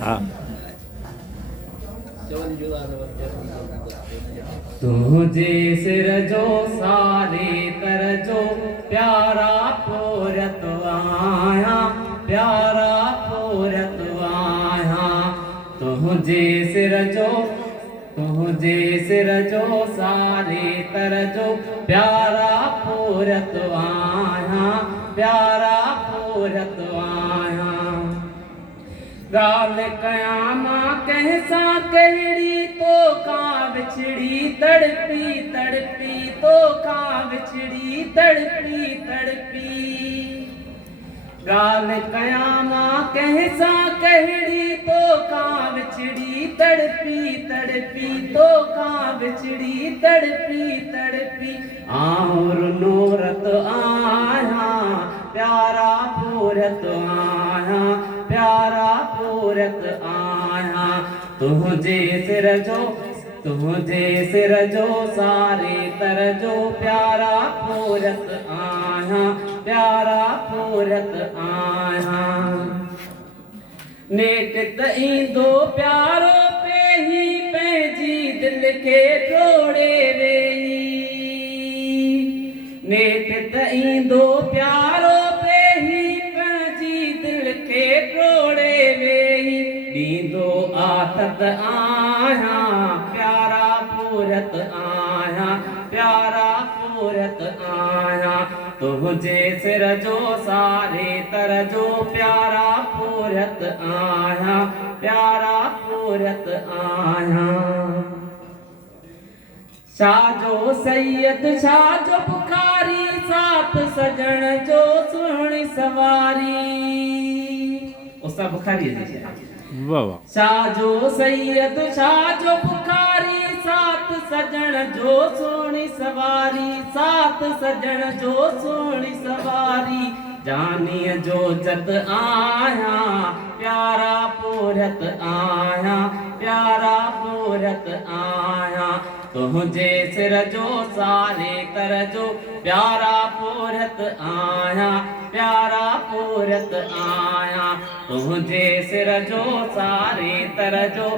हाँ तुझे सिर जो सारे तर जो प्यारा पूरत आया, प्यारा पूरत आया। तुझे सिर जो सारे तर जो प्यारा पूरत आया, प्यारा पूरत आया। गाल कयामा कहसा कहड़ी तो का बिछड़ी तड़पी तड़पी, तो का बिछड़ी तड़पी तड़पी। गाल कयामा कहसा कहड़ी तो का बिछड़ी तड़पी तड़पी, तो का बिछड़ी तड़पी तड़पी। और नूरत आया, प्यारा पूरत आया, प्यारा पूरत आया। तुझे सिर जो सारे तर जो प्यारा पूरत आया, प्यारा पूरत आया। नेट तई दो प्यारो पे ही पैजी दिल के जोड़े वेई। नेट तई दो प्यारो पे ही पैजी दिल के जोड़े वेई। दीदो आतत आया, प्यारा पूरत आया, प्यारा पूरत आया। तुझे सिर जो सारे तर जो प्यारा पूरत आया, प्यारा पूरत आया। शाजो सैयद शाजो पुकारी, साथ सजन जो सुनी सवारी। उसका बुखारी है। वाह वाह शाजो सैयद शाजो पुकारी, साथ सजन जो सोनी सवारी, साथ सजन जो सोनी सवारी। जानिए जो जत आया, प्यारा पूरत आया, प्यारा पूरत आया। तुझे सिर जो सारे कर जो प्यारा पूरत आया, प्यारा पूरत आया। तुझे सिर जो सारे तर जो